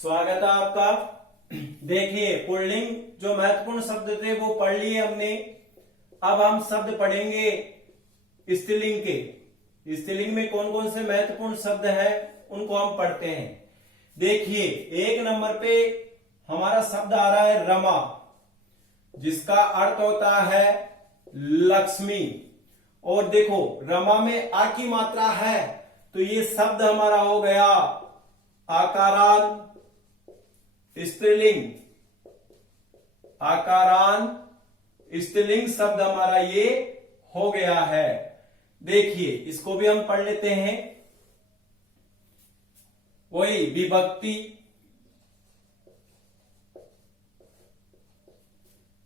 स्वागत है आपका। देखिए, पुल्लिंग जो महत्वपूर्ण शब्द थे वो पढ़ लिए हमने। अब हम शब्द पढ़ेंगे स्त्रीलिंग के। स्त्रीलिंग में कौन कौन से महत्वपूर्ण शब्द है उनको हम पढ़ते हैं। देखिए, एक नंबर पे हमारा शब्द आ रहा है रमा, जिसका अर्थ होता है लक्ष्मी। और देखो, रमा में आ की मात्रा है तो ये शब्द हमारा हो गया आकारान स्त्रीलिंग। आकारान स्त्रीलिंग शब्द हमारा ये हो गया है। देखिए, इसको भी हम पढ़ लेते हैं। वही विभक्ति,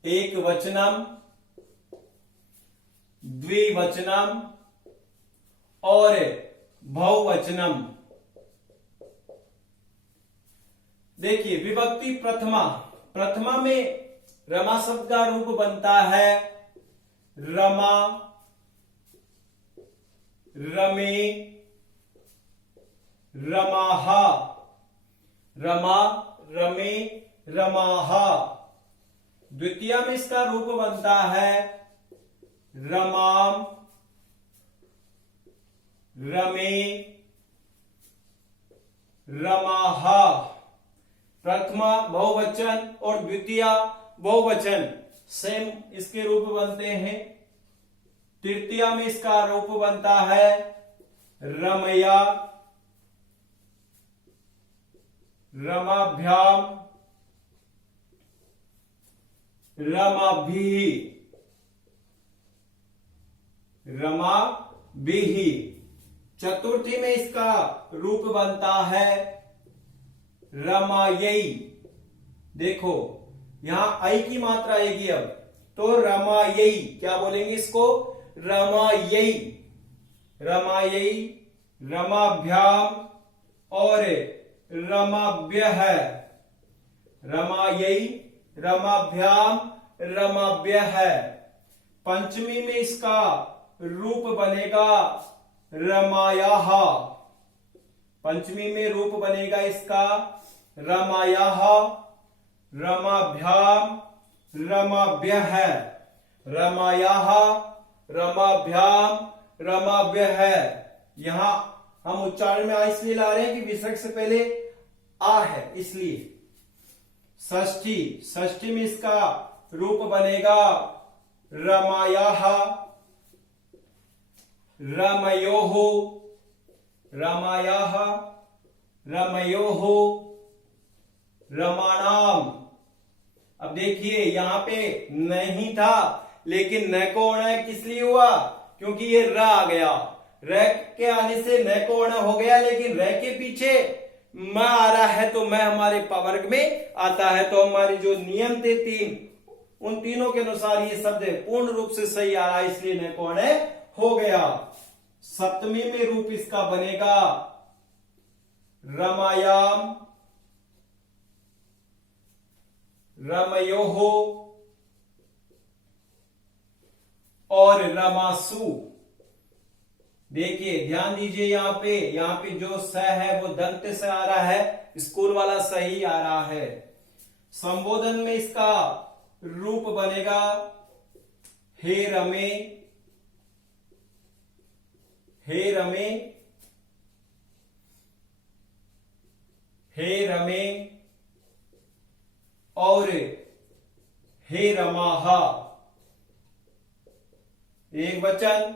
एक वचनम, द्विवचनम और बहुवचनम। देखिए, विभक्ति प्रथमा। प्रथमा में रमा शब्द का रूप बनता है रमा, रमे, रमाहा। रमा, रमे, रमाहा। द्वितीय में इसका रूप बनता है रमाम, रमे, रमाहा। प्रथमा बहुवचन और द्वितीय बहुवचन सेम इसके रूप बनते हैं। तृतीय में इसका रूप बनता है रमया, रमाभ्याम, रमाभिः, रमाभिः। चतुर्थी में इसका रूप बनता है रमायई। देखो, यहां आई की मात्रा आएगी अब, तो रमायई क्या बोलेंगे इसको? रमायई। रमायई, रमाभ्याम और रमाभ्यः। रमायई, रमाभ्याम, रमाभ्यः। पंचमी में इसका रूप बनेगा रमायाः। पंचमी में रूप बनेगा इसका रमायाः, रमाभ्याम, रमाभ्यः। रमायाः, रमाभ्याम, रमाभ्यः। यहां हम उच्चारण में आ इसलिए ला रहे हैं कि विसर्ग से पहले आ है, इसलिए। षष्ठी, षष्ठी में इसका रूप बनेगा रमायाः, रमयोः, रमायाः, रमयोः, रमाणाम। अब देखिए, यहां पे नहीं था, लेकिन न को अण किस लिए हुआ? क्योंकि ये र आ गया। र के आने से न को अण हो गया, लेकिन र के पीछे म आ रहा है तो मैं हमारे वर्ग में आता है। तो हमारी जो नियम थे तीन, उन तीनों के अनुसार ये शब्द पूर्ण रूप से सही आ रहा है, इसलिए न को अण हो गया। सप्तमी में रूप इसका बनेगा रमायाम, रमयोः और रमासु। देखिए, ध्यान दीजिए, यहां पे जो स है वो दंत से आ रहा है, स्कूल वाला सही आ रहा है। संबोधन में इसका रूप बनेगा हे रमे, हे रमे, हे रमे और हे रमाहा। एक वचन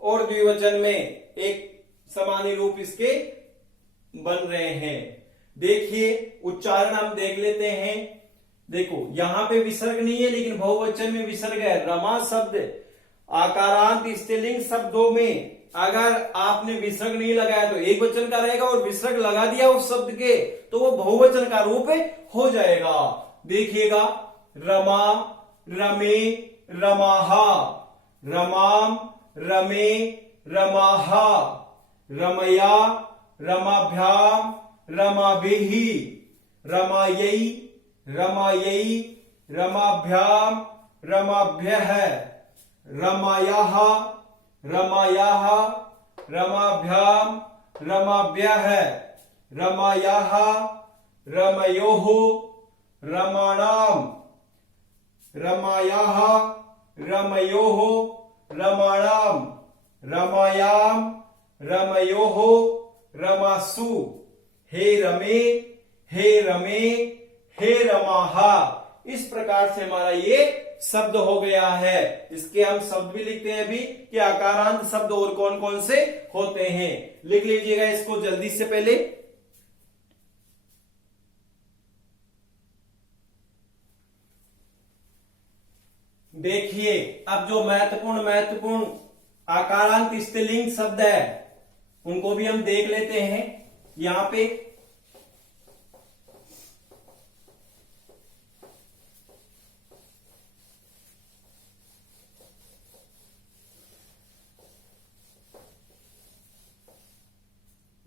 और द्विवचन में एक समान रूप इसके बन रहे हैं। देखिए, उच्चारण हम देख लेते हैं। देखो, यहां पे विसर्ग नहीं है, लेकिन बहुवचन में विसर्ग है। रमा शब्द आकारांत स्त्रीलिंग शब्दों में अगर आपने विसर्ग नहीं लगाया तो एक वचन का रहेगा, और विसर्ग लगा दिया उस शब्द के तो वो बहुवचन का रूप हो जाएगा। देखिएगा, रमा, रमे, रमाहा, रमाम, रमे, रमाहा, रमया, रमाभ्याम, रमाभिः, रमायई, रमायई, रमाभ्याम, रमाभ्यः, रमायाः, रमायाः, रमाभ्याम, रमाभ्यः, रमायाः, रमयोः, रमाणाम, रमायाः, रमयोः, रमाणाम, रमायाम, रमयोः, रमासु, हे रमे, हे रमे, हे रमाहा। इस प्रकार से हमारा ये शब्द हो गया है। इसके हम शब्द भी लिखते हैं अभी कि आकारांत शब्द और कौन कौन से होते हैं। लिख लीजिएगा इसको जल्दी से पहले। देखिए अब जो महत्वपूर्ण आकारांत स्त्रीलिंग शब्द है उनको भी हम देख लेते हैं। यहां पे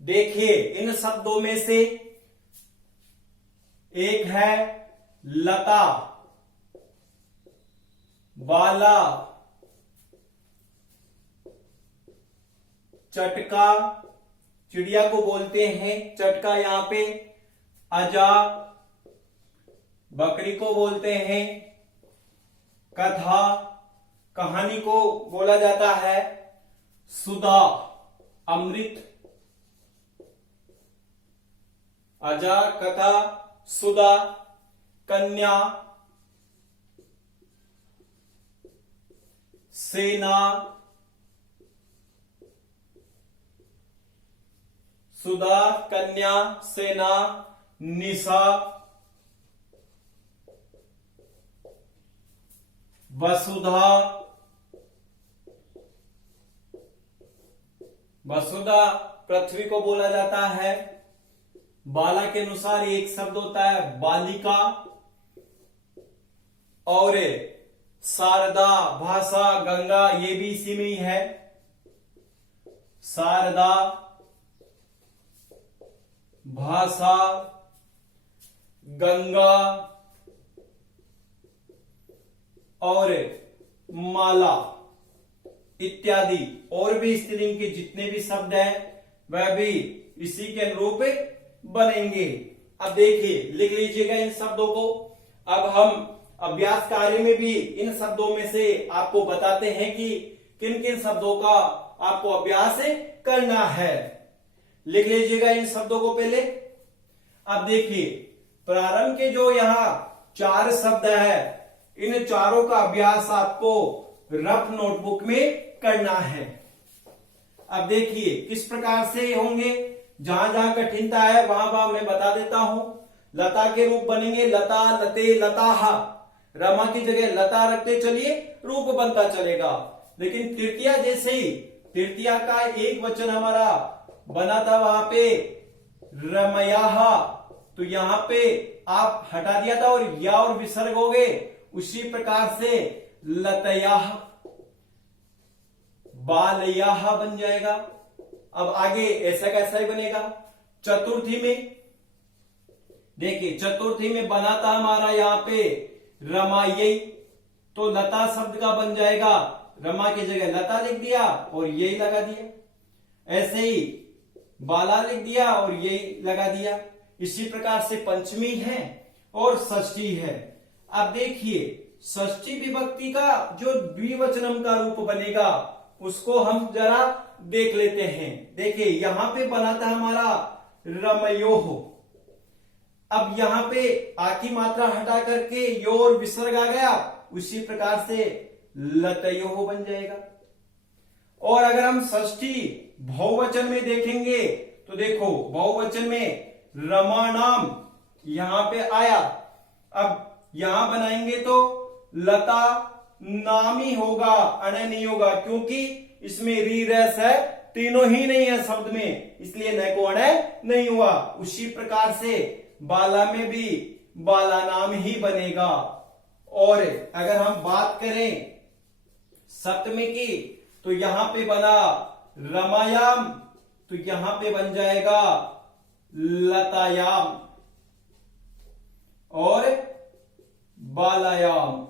देखिए इन शब्दों में से एक है लता, बाला, चटका, चिड़िया को बोलते हैं चटका यहां पे, अजा, बकरी को बोलते हैं कथा, कहानी को बोला जाता है सुधा, अमृत, अजा, कथा, सुधा, कन्या, सेना, सुधा, कन्या, सेना, निशा, वसुधा, वसुधा पृथ्वी को बोला जाता है। बाला के अनुसार एक शब्द होता है बालिका, और शारदा, भाषा, गंगा, ये भी इसी में ही है। शारदा, भाषा, गंगा और माला इत्यादि और भी स्त्रीलिंग के जितने भी शब्द हैं वह भी इसी के अनुरूप बनेंगे। अब देखिए लिख लीजिएगा इन शब्दों को। अब हम अभ्यास कार्य में भी इन शब्दों में से आपको बताते हैं कि किन किन शब्दों का आपको अभ्यास करना है। लिख लीजिएगा इन शब्दों को पहले। अब देखिए प्रारंभ के जो यहाँ 4 शब्द है इन चारों का अभ्यास आपको रफ नोटबुक में करना है। अब देखिए किस प्रकार से होंगे, जहां जहां कठिनता है वहां वहां मैं बता देता हूं। लता के रूप बनेंगे लता, लते, लताहा। रमा की जगह लता रखते चलिए रूप बनता चलेगा। लेकिन तृतीया जैसे ही तृतीया का एक वचन हमारा बना था वहां पे रमयाहा, तो यहां पे आप हटा दिया था और या और विसर्ग हो गए। उसी प्रकार से लतयाह, बालयाह बन जाएगा। अब आगे ऐसा कैसा ही बनेगा। चतुर्थी में देखिए चतुर्थी में बना था हमारा यहाँ पे रमायई, तो लता शब्द का बन जाएगा। रमा की जगह लता लिख दिया और यही लगा दिया। ऐसे ही बाला लिख दिया और यही लगा दिया। इसी प्रकार से पंचमी है और षष्ठी है। अब देखिए षष्ठी विभक्ति का जो द्विवचनम का रूप बनेगा उसको हम जरा देख लेते हैं। देखिए यहां पे बना था हमारा रमयोः। अब यहां पे आ की मात्रा हटा करके यो और विसर्ग आ गया। उसी प्रकार से लतयोः बन जाएगा। और अगर हम षष्ठी बहुवचन में देखेंगे तो देखो बहुवचन में रमाणाम यहां पे आया। अब यहां बनाएंगे तो लता नाम ही होगा, अण नहीं होगा, क्योंकि इसमें री रस है, तीनों ही नहीं है शब्द में, इसलिए न को अण नहीं हुआ। उसी प्रकार से बाला में भी बाला नाम ही बनेगा। और अगर हम बात करें सप्तमी की तो यहां पे बना रमायाम, तो यहां पे बन जाएगा लतायाम और बालायाम।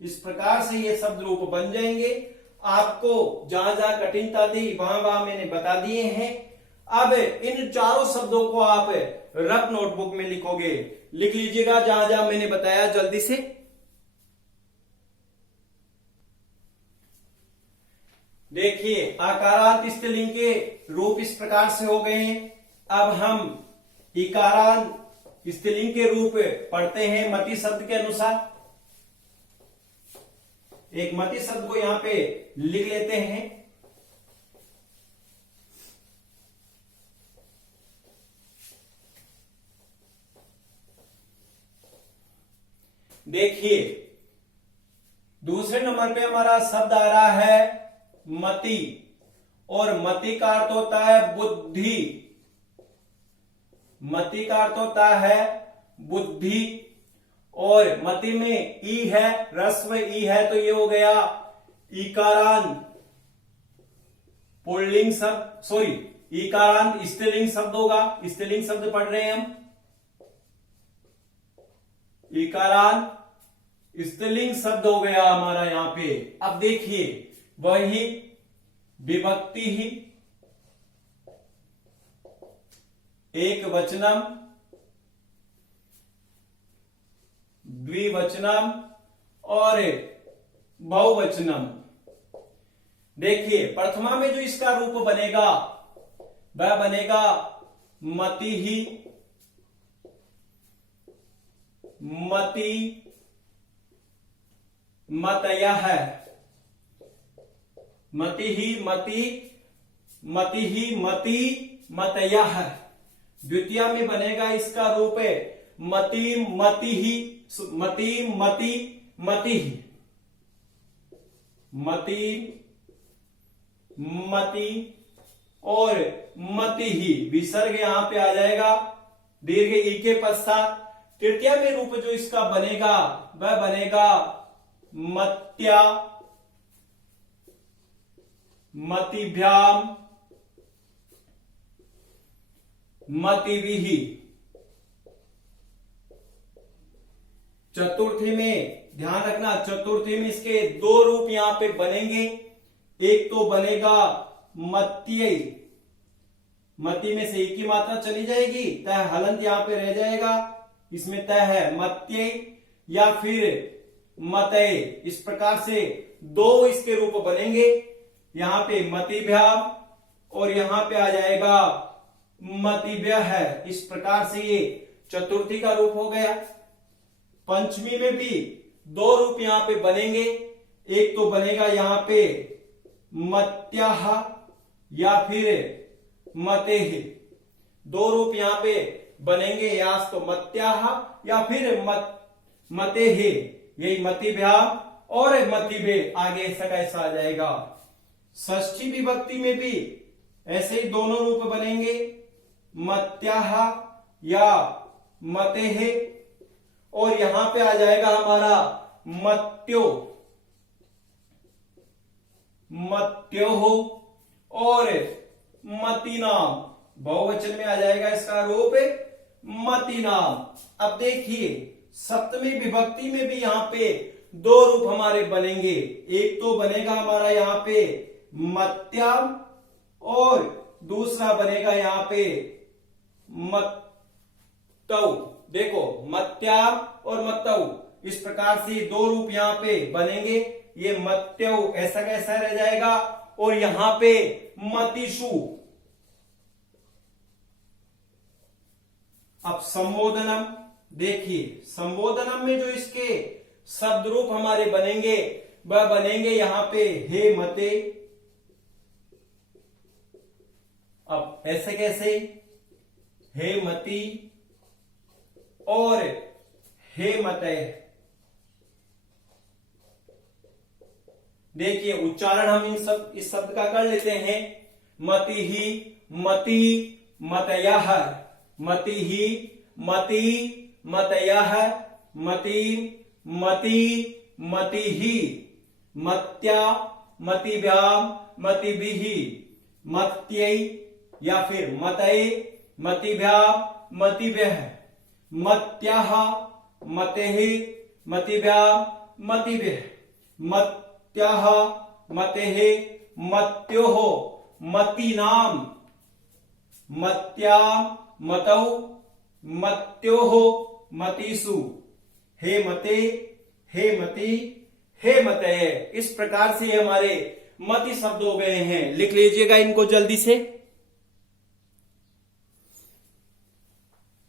इस प्रकार से ये शब्द रूप बन जाएंगे। आपको जहां जहां कठिनता थी वहां वहां मैंने बता दिए हैं। अब इन चारों शब्दों को आप रफ नोटबुक में लिखोगे। लिख लीजिएगा जहां जहां मैंने बताया जल्दी से। देखिए आकारांत स्त्रीलिंग के रूप इस प्रकार से हो गए हैं। अब हम इकारांत स्त्रीलिंग के रूप पढ़ते हैं मति शब्द के अनुसार। एक मति शब्द को यहां पे लिख लेते हैं। देखिए दूसरे नंबर पे हमारा शब्द आ रहा है मति, और मति का अर्थ होता है बुद्धि। मति का अर्थ होता है बुद्धि, और मति में ई है, ह्रस्व ई है, तो ये हो गया इकारांत पुल्लिंग शब्द, सॉरी इकारांत स्त्रीलिंग शब्द होगा। स्त्रीलिंग शब्द पढ़ रहे हैं हम। इकारांत स्त्रीलिंग शब्द हो गया हमारा यहां पे। अब देखिए वही विभक्ति ही एक वचनम, द्विवचनम और बहुवचनम। देखिए प्रथमा में जो इसका रूप बनेगा वह बनेगा मति ही, मति, मतयः, मति ही मति, मति ही मति, मतयः। द्वितीय में बनेगा इसका रूप मति, मति ही, मति, मति, मति ही, मति, मति और मति ही। विसर्ग यहां पे आ जाएगा दीर्घ ई के पश्चात। तृतीय में रूप जो इसका बनेगा वह बनेगा मत्या, मतिभ्याम, मतिभिः। चतुर्थी में ध्यान रखना, चतुर्थी में इसके दो रूप यहां पे बनेंगे। एक तो बनेगा मत्यै, मति में से एक की मात्रा चली जाएगी, तय हलंत यहां पे रह जाएगा, इसमें तय है मत्यै, या फिर मतये। इस प्रकार से दो इसके रूप बनेंगे। यहां पे मतिभ्याम और यहां पे आ जाएगा मतिभ्यः। इस प्रकार से ये चतुर्थी का रूप हो गया। पंचमी में भी दो रूप यहां पे बनेंगे। एक तो बनेगा यहां पे मत्याः या फिर मतेः। दो रूप यहां पे बनेंगे, या तो मत्याः या फिर मतेः। यही मतिभ्याम और मतिभे, आगे ऐसा कैसा आ जाएगा। षष्ठी विभक्ति में भी ऐसे ही दोनों रूप बनेंगे, मत्याः या मतेः, और यहां पे आ जाएगा हमारा मत्यो, मत्योः और मतिनाम। बहुवचन में आ जाएगा इसका रूप मतिनाम। अब देखिए सप्तमी विभक्ति में भी यहां पे दो रूप हमारे बनेंगे। एक तो बनेगा हमारा यहां पे मत्याम और दूसरा बनेगा यहां पे मत्तौ। देखो मत्याम और मत्तौ, इस प्रकार से दो रूप यहां पे बनेंगे। ये मत्यौ ऐसा कैसा रह जाएगा, और यहां पे मतिषु। अब संबोधनम, देखिए संबोधनम में जो इसके शब्द रूप हमारे बनेंगे वह बनेंगे यहां पे हे मते। अब ऐसे कैसे, हे मति और हे मतय। देखिए उच्चारण हम इस शब्द का कर लेते हैं। मति ही मति मतयः, मति ही मति मतयः, मति मति मतिः, मत्या मतिभ्याम मतिभिः, मत्यै या फिर मतये मतिभ्याम मतिभ्यः, मत्याः मतेः मतिभ्याम मतिभ्यः, मत्याः मतेः मत्योः मतिनाम, मत्याम मतौ मत्योः मतिषु, हे मते, हे मति, हे मतय। इस प्रकार से हमारे मति शब्द हो गए हैं। लिख लीजिएगा इनको जल्दी से।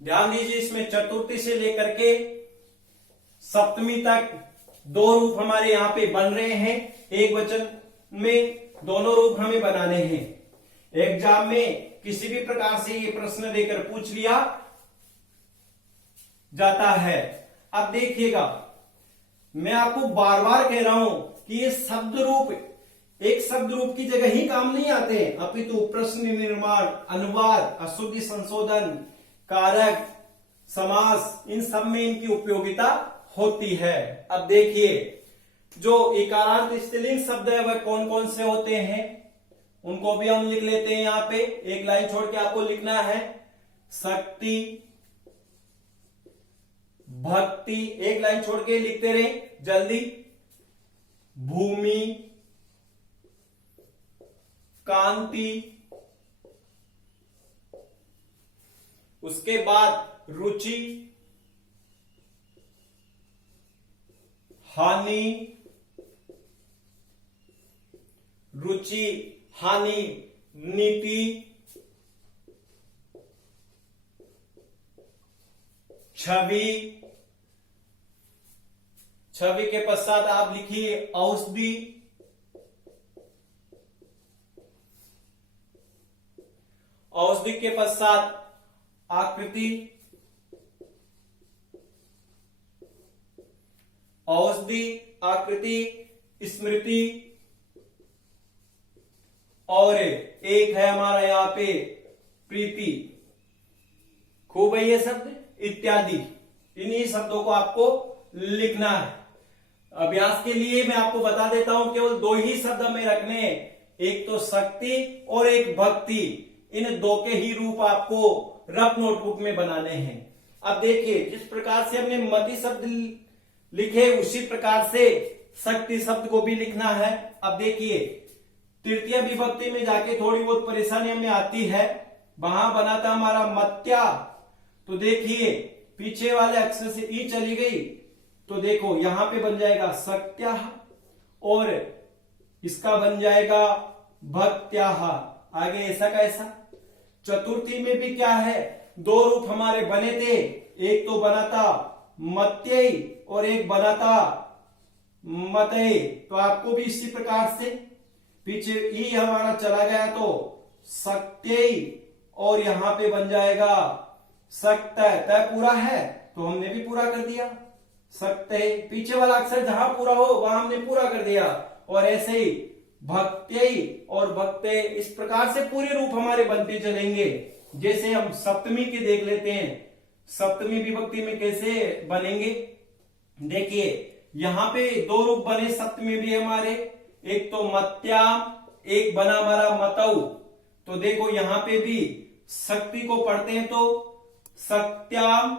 ध्यान दीजिए, इसमें चतुर्थी से लेकर के सप्तमी तक दो रूप हमारे यहां पे बन रहे हैं। एक वचन में दोनों रूप हमें बनाने हैं। एग्जाम में किसी भी प्रकार से ये प्रश्न देकर पूछ लिया जाता है। अब देखिएगा, मैं आपको बार बार कह रहा हूं कि ये शब्द रूप एक शब्द रूप की जगह ही काम नहीं आते हैं, अपितु प्रश्न निर्माण, अनुवाद, अशुद्धि संशोधन, कारक, समास, इन सब में इनकी उपयोगिता होती है। अब देखिए, जो इकारांत स्त्रीलिंग शब्द है वह कौन कौन से होते हैं, उनको भी हम लिख लेते हैं। यहां पे एक लाइन छोड़ के आपको लिखना है। शक्ति, भक्ति, एक लाइन छोड़ के लिखते रहे जल्दी। भूमि, कांति, उसके बाद रुचि, हानि, रुचि, हानि, नीति, छवि, छवि के पश्चात आप लिखिए औषधि, औषधि के पश्चात आकृति, औषधि, आकृति, स्मृति, और एक है हमारा यहां पे प्रीति। खूब है ये शब्द इत्यादि। इन्हीं शब्दों को आपको लिखना है। अभ्यास के लिए मैं आपको बता देता हूं, केवल दो ही शब्द हमें रखने हैं, एक तो शक्ति और एक भक्ति। इन दो के ही रूप आपको रफ नोटबुक में बनाने हैं। अब देखिए, जिस प्रकार से हमने मति शब्द लिखे उसी प्रकार से शक्ति शब्द को भी लिखना है। अब देखिए, तृतीय विभक्ति में जाके थोड़ी बहुत परेशानी हमें आती है। वहां बना था हमारा मत्या, तो देखिए पीछे वाले अक्षर से ई चली गई, तो देखो यहां पे बन जाएगा सत्या और इसका बन जाएगा भक्त्या। आगे ऐसा का ऐसा। चतुर्थी में भी क्या है, दो रूप हमारे बने थे, एक तो बना था मत्यय और एक बना था मतय। तो आपको भी इसी प्रकार से पीछे ई हमारा चला गया तो सक्त्यय और यहां पे बन जाएगा सक्तय। तय पूरा है तो हमने भी पूरा कर दिया। सक्तय, पीछे वाला अक्षर जहां पूरा हो वहां हमने पूरा कर दिया। और ऐसे ही भक्त्यय और भक्तय, इस प्रकार से पूरे रूप हमारे बनते चलेंगे। जैसे हम सप्तमी के देख लेते हैं, सप्तमी विभक्ति में कैसे बनेंगे। देखिए यहां पे दो रूप बने सप्तमी भी हमारे, एक तो मत्याम, एक बना हमारा मतऊ। तो देखो यहां पे भी शक्ति को पढ़ते हैं तो सत्याम,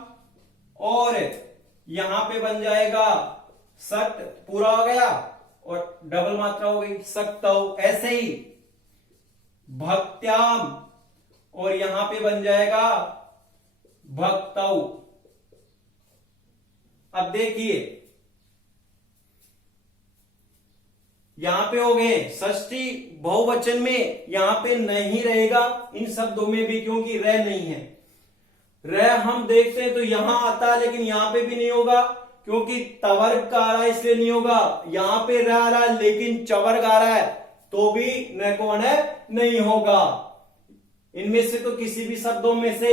और यहां पे बन जाएगा सत्य, पूरा हो गया और डबल मात्रा हो गई सक्तौ। ऐसे ही भक्त्याम और यहां पे बन जाएगा भक्तौ। अब देखिए यहां पे हो गए षष्ठी बहुवचन में, यहां पे नहीं रहेगा इन शब्दों में भी, क्योंकि रह नहीं है। रह हम देखते हैं तो यहां आता है, लेकिन यहां पे भी नहीं होगा क्योंकि तवर्ग का आ रहा है, इसलिए नहीं होगा। यहां पे रह रहा है लेकिन चवर्ग आ रहा है तो भी न कौन है नहीं होगा। इनमें से तो किसी भी शब्दों में से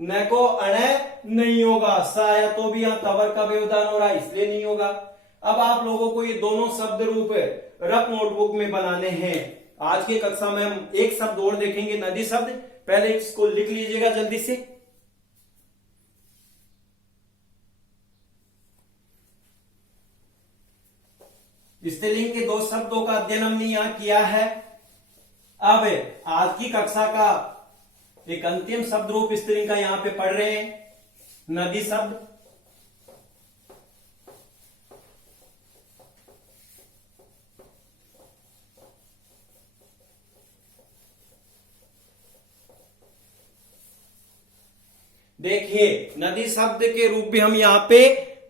न को अणय नहीं होगा। सा या तो भी यहां तवर्ग का व्यवधान हो रहा है, इसलिए नहीं होगा। अब आप लोगों को ये दोनों शब्द रूप रफ नोटबुक में बनाने हैं। आज की कक्षा में हम एक शब्द और देखेंगे, नदी शब्द। पहले इसको लिख लीजिएगा जल्दी से। स्त्रीलिंग के दो शब्दों का अध्ययन हमने यहां किया है। अब आज की कक्षा का एक अंतिम शब्द रूप स्त्रीलिंग का यहां पे पढ़ रहे हैं, नदी शब्द। देखिए नदी शब्द के रूप भी हम यहां पे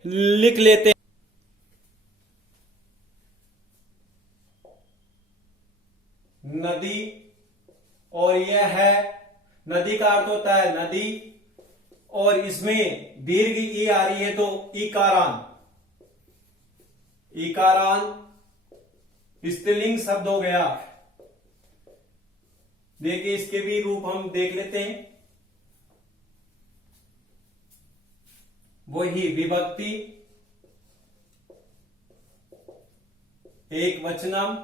लिख लेते हैं। नदी, और यह है, नदी का अर्थ होता है नदी, और इसमें दीर्घ ई आ रही है तो ईकारान, ईकारान स्त्रीलिंग शब्द हो गया। देखिए इसके भी रूप हम देख लेते हैं। वही विभक्ति, एक वचनम,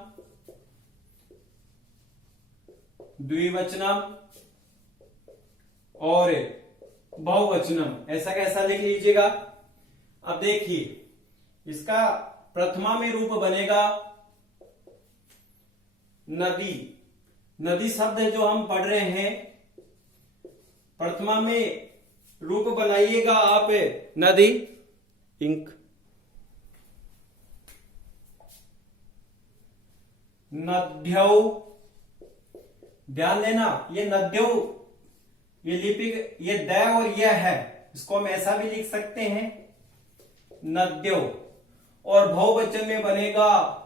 द्विवचनम और बहुवचनम, ऐसा कैसा लिख लीजिएगा। अब देखिए इसका प्रथमा में रूप बनेगा नदी। नदी शब्द जो हम पढ़ रहे हैं, प्रथमा में रूप बनाइएगा आप नदी, इंक, नद्यौ, ध्यान देना ये नद्यौ, ये लिपिक, ये द और यह है, इसको हम ऐसा भी लिख सकते हैं नद्यौ। और बहुवचन में बनेगा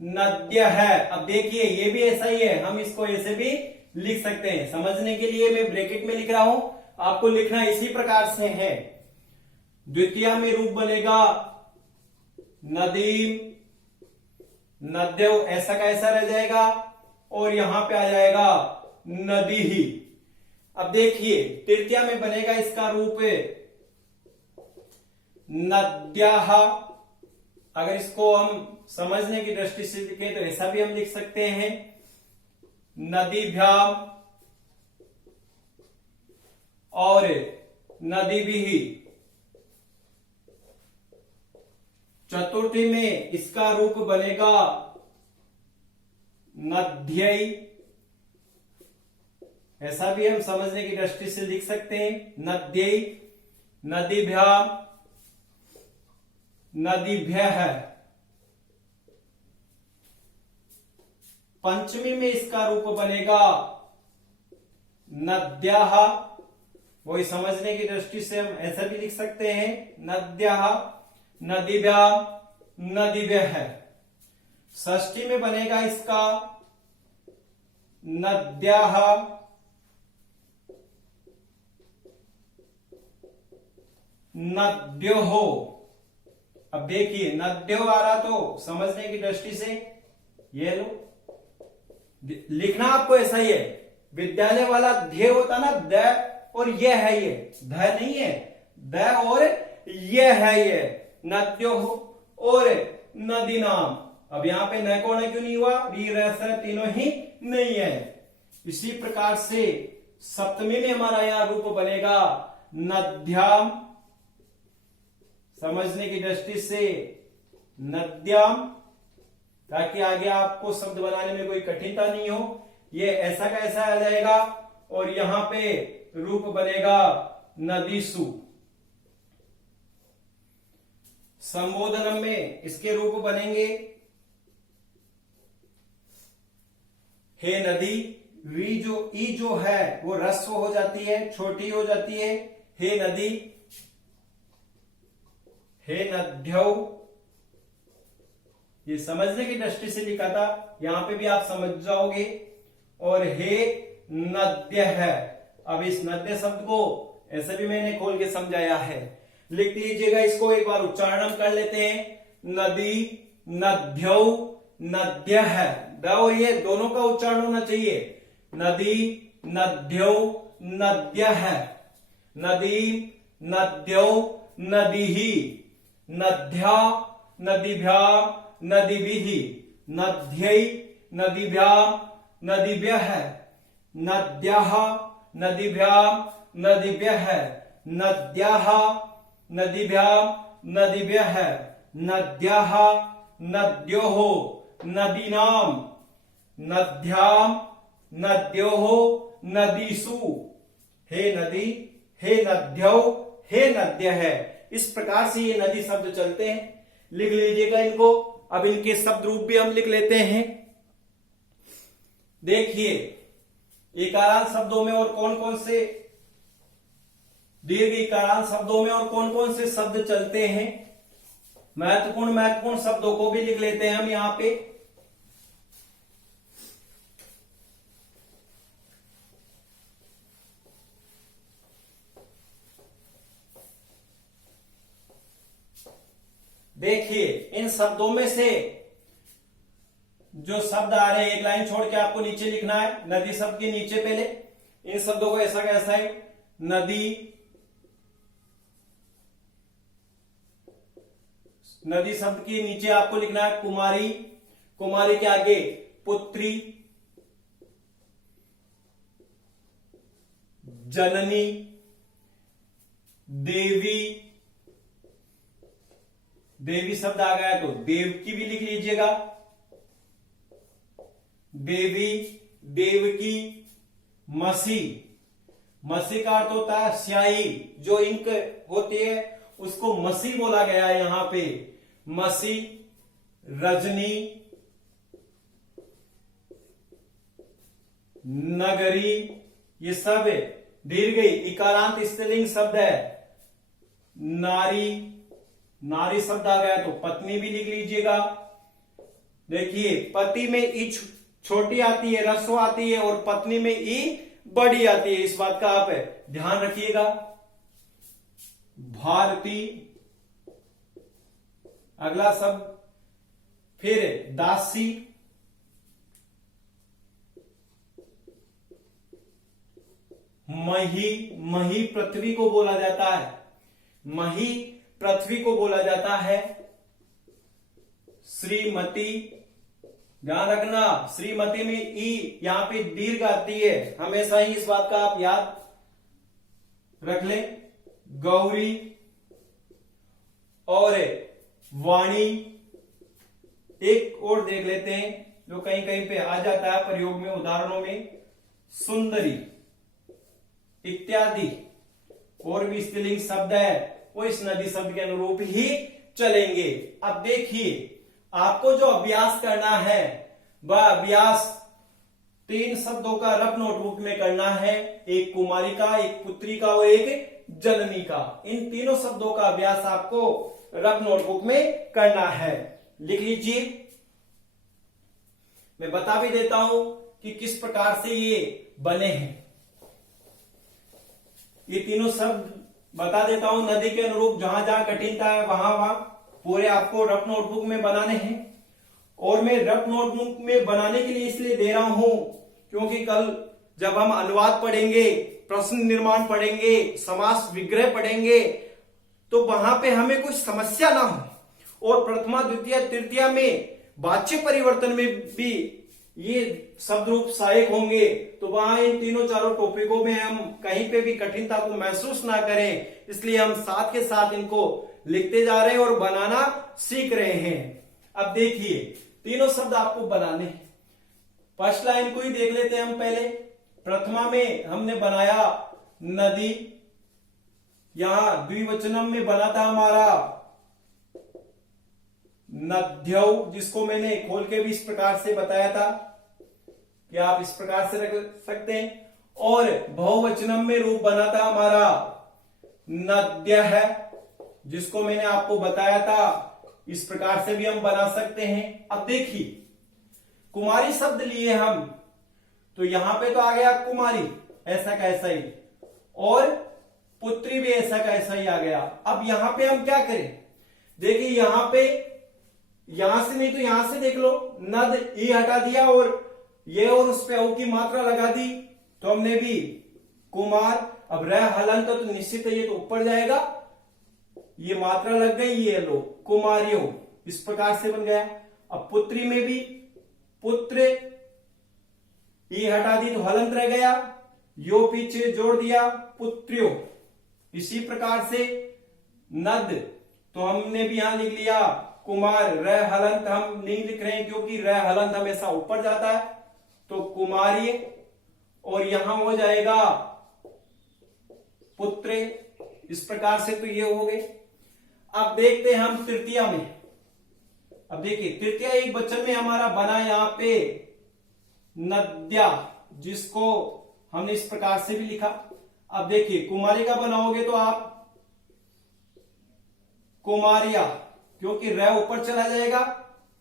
नद्य है। अब देखिए ये भी ऐसा ही है, हम इसको ऐसे भी लिख सकते हैं। समझने के लिए मैं ब्रैकेट में लिख रहा हूं, आपको लिखना इसी प्रकार से है। द्वितीय में रूप बनेगा नदीम, नद्यो, ऐसा कैसा रह जाएगा, और यहां पे आ जाएगा नदी ही। अब देखिए तृतीया में बनेगा इसका रूप नद्याः। अगर इसको हम समझने की दृष्टि से लिखें तो ऐसा भी हम लिख सकते हैं नदीभ्याम और नदीभिः। चतुर्थी में इसका रूप बनेगा नद्यै, ऐसा भी हम समझने की दृष्टि से लिख सकते हैं नद्यै, नदीभ्याम, नदीभ्यः। पंचमी में इसका रूप बनेगा नद्याः, वही समझने की दृष्टि से हम ऐसा भी लिख सकते हैं नद्याः, नदीभ्याम, नदीभ्यः। षष्ठी में बनेगा इसका नद्याः, नद्योः। अब देखिए नद्यो आ रहा तो समझने की दृष्टि से ये लो, लिखना आपको ऐसा ही है। विद्यालय वाला ध्येय होता ना द, और ये है, ये ध नहीं है, द और ये है, ये नद्यो और नदी नाम। अब यहां पे न कोण क्यों नहीं हुआ, री रस तीनों ही नहीं है। इसी प्रकार से सप्तमी में हमारा यहां रूप बनेगा नद्याम, समझने की दृष्टि से नद्याम, ताकि आगे आपको शब्द बनाने में कोई कठिनता नहीं हो। ये ऐसा का ऐसा आ जाएगा, और यहां पे रूप बनेगा नदीसु। संबोधनम में इसके रूप बनेंगे हे नदी, वी जो ई जो है वो रस्व हो जाती है, छोटी हो जाती है, हे नदी, हे नद्यौ। ये समझने की दृष्टि से लिखा था, यहां पे भी आप समझ जाओगे। और हे नद्य है। अब इस नद्य शब्द को ऐसे भी मैंने खोल के समझाया है, लिख लीजिएगा। इसको एक बार उच्चारण कर लेते हैं, नदी, नद्यौ, नद्य है। द और ये दोनों का उच्चारण होना चाहिए, नदी, नद्यौ, नद्य है, नदी, नद्यौ, नदीः, नद्या, नदीभ्याम, नदीभिः, नद्यै, नदीभ्याम, नदीभ्यः, नद्याः, नदीभ्याम, नदीभ्यः, नद्याः, नदीभ्याम, नदीभ्यः, नद्याः, नद्योः, नदीनाम, नद्याम, नद्योः, नदीसु। हे नदी, हे नद्यौ, हे नद्यः। इस प्रकार से ये नदी शब्द चलते हैं, लिख लीजिएगा इनको। अब इनके शब्द रूप भी हम लिख लेते हैं। देखिए एकारांत शब्दों में और कौन कौन से दीर्घ इकारांत शब्दों में और कौन कौन से शब्द चलते हैं, महत्वपूर्ण शब्दों को भी लिख लेते हैं हम यहां पे। देखिए इन शब्दों में से जो शब्द आ रहे हैं, एक लाइन छोड़ के आपको नीचे लिखना है। नदी शब्द के नीचे पहले इन शब्दों को ऐसा कैसा है, नदी, नदी शब्द के नीचे आपको लिखना है कुमारी, कुमारी के आगे पुत्री, जननी, देवी, देवी शब्द आ गया तो देवकी भी लिख लीजिएगा, देवी, देवकी, मसी, मसी का अर्थ होता है स्याही, जो इंक होती है उसको मसी बोला गया है यहां पे, मसी, रजनी, नगरी, ये सब दीर्घ इकारांत स्त्रीलिंग शब्द है। नारी, नारी शब्द आ गया तो पत्नी भी लिख लीजिएगा। देखिए पति में ई छोटी आती है, रस्व आती है, और पत्नी में ई बड़ी आती है, इस बात का आप ध्यान रखिएगा। भारती, अगला शब्द फिर दासी, मही, मही पृथ्वी को बोला जाता है, मही पृथ्वी को बोला जाता है। श्रीमती, ध्यान रखना श्रीमती में ई यहां पे दीर्घ आती है, हमेशा ही इस बात का आप याद रख लें। गौरी और वाणी, एक और देख लेते हैं जो कहीं कहीं पे आ जाता है प्रयोग में, उदाहरणों में, सुंदरी इत्यादि और भी स्त्रीलिंग शब्द है वो इस नदी शब्द के अनुरूप ही चलेंगे। अब देखिए आपको जो अभ्यास करना है वह अभ्यास 3 शब्दों का रफ नोटबुक में करना है, एक कुमारी का, एक पुत्री का और एक जननी का। इन तीनों शब्दों का अभ्यास आपको रफ नोटबुक में करना है, लिख लीजिए। मैं बता भी देता हूं कि किस प्रकार से ये बने हैं। ये तीनों शब्द बता देता हूं, नदी के अनुरूप जहां जहां कठिनता है वहां वहां पूरे आपको रफ नोटबुक में बनाने हैं। और मैं रफ नोटबुक में बनाने के लिए इसलिए दे रहा हूं क्योंकि कल जब हम अनुवाद पढ़ेंगे, प्रश्न निर्माण पढ़ेंगे, समास विग्रह पढ़ेंगे, तो वहां पे हमें कुछ समस्या ना हो। और प्रथमा, द्वितीय, तृतीया में वाच्य परिवर्तन में भी ये शब्द रूप सहायक होंगे, तो वहां इन तीनों चारों टॉपिकों में हम कहीं पे भी कठिनता को महसूस ना करें, इसलिए हम साथ के साथ इनको लिखते जा रहे हैं और बनाना सीख रहे हैं। अब देखिए तीनों शब्द आपको बनाने हैं। फर्स्ट लाइन को ही देख लेते हैं हम पहले। प्रथमा में हमने बनाया नदी, यहां द्विवचनम में बना था हमारा नद्यौ, जिसको मैंने खोल के भी इस प्रकार से बताया था कि आप इस प्रकार से रख सकते हैं। और बहुवचनम में रूप बना था हमारा नद्य है, जिसको मैंने आपको बताया था, इस प्रकार से भी हम बना सकते हैं। अब देखिए कुमारी शब्द लिए हम, तो यहां पे तो आ गया कुमारी, ऐसा कैसा ही, और पुत्री भी ऐसा कैसा ही आ गया। अब यहां पे हम क्या करें, देखिए यहां पे, यहां से नहीं तो यहां से देख लो, नद ई हटा दिया और ये और उस पे औ की मात्रा लगा दी, तो हमने भी कुमार। अब रह हलंत तो निश्चित है ये तो ऊपर जाएगा, ये मात्रा लग गई, ये लो कुमारियों, इस प्रकार से बन गया। अब पुत्री में भी पुत्र, ये हटा दी तो हलंत रह गया, यो पीछे जोड़ दिया पुत्रियों। इसी प्रकार से नद, तो हमने भी यहां लिख लिया कुमार, रह हलंत हम नहीं लिख रहे हैं क्योंकि रह हलंत हमेशा ऊपर जाता है, तो कुमारी, और यहां हो जाएगा पुत्र, इस प्रकार से तो ये हो गए। अब देखते हैं हम तृतीया में। अब देखिए तृतीया एक वचन में हमारा बना यहां पे नद्या, जिसको हमने इस प्रकार से भी लिखा। अब देखिए कुमारी का बनाओगे तो आप कुमारिया, क्योंकि र ऊपर चला जाएगा,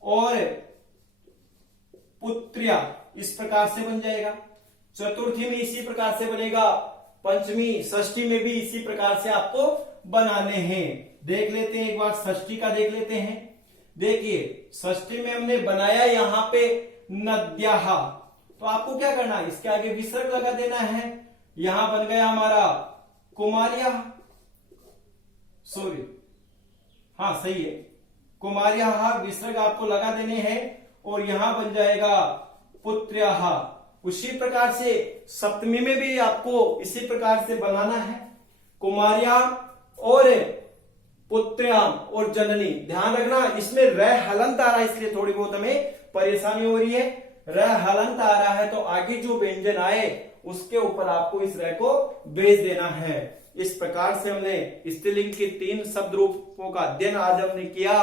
और पुत्रिया इस प्रकार से बन जाएगा। चतुर्थी में इसी प्रकार से बनेगा, पंचमी षष्ठी में भी इसी प्रकार से आपको बनाने हैं। देख लेते हैं एक बार षष्ठी का देख लेते हैं। देखिए षष्ठी में हमने बनाया यहां पे नद्याः, तो आपको क्या करना है, इसके आगे विसर्ग लगा देना है। यहां बन गया हमारा कुमारिया, सॉरी हाँ सही है, कुमारिया विसर्ग आपको लगा देने हैं, और यहां बन जाएगा पुत्र्याः। उसी प्रकार से सप्तमी में भी आपको इसी प्रकार से बनाना है, कुमारिया और पुत्र्याम और जननी। ध्यान रखना इसमें र हलंत आ रहा है, इसलिए थोड़ी बहुत हमें परेशानी हो रही है। र हलंत आ रहा है तो आगे जो व्यंजन आए उसके ऊपर आपको इस र को बेच देना है। इस प्रकार से हमने स्त्रीलिंग के 3 शब्द रूपों का अध्ययन आज हमने किया,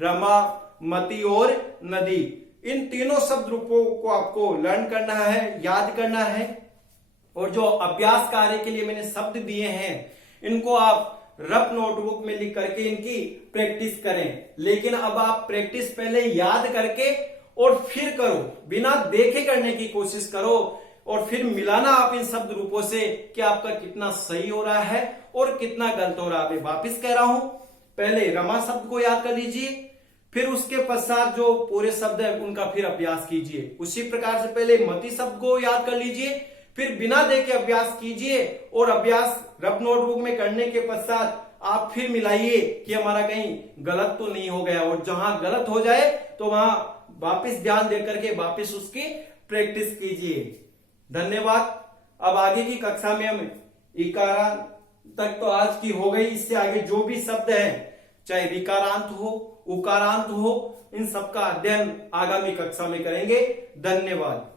रमा, मति और नदी। इन तीनों शब्द रूपों को आपको लर्न करना है, याद करना है, और जो अभ्यास कार्य के लिए मैंने शब्द दिए हैं इनको आप रफ नोटबुक में लिख करके इनकी प्रैक्टिस करें। लेकिन अब आप प्रैक्टिस पहले याद करके और फिर करो, बिना देखे करने की कोशिश करो, और फिर मिलाना आप इन शब्द रूपों से कि आपका कितना सही हो रहा है और कितना गलत हो रहा है। वापिस कह रहा हूं, पहले रमा शब्द को याद कर लीजिए, फिर उसके पश्चात जो पूरे शब्द है उनका फिर अभ्यास कीजिए। उसी प्रकार से पहले मति शब्द को याद कर लीजिए, फिर बिना देखे अभ्यास कीजिए, और अभ्यास रफ नोटबुक में करने के पश्चात आप फिर मिलाइए कि हमारा कहीं गलत तो नहीं हो गया, और जहां गलत हो जाए तो वहां वापस ध्यान देकर के वापस उसकी प्रैक्टिस कीजिए। धन्यवाद। अब आगे की कक्षा में हम इकारांत तक तो आज की हो गई, इससे आगे जो भी शब्द है चाहे रिकारांत हो उकारांत हो, इन सबका अध्ययन आगामी कक्षा में करेंगे। धन्यवाद।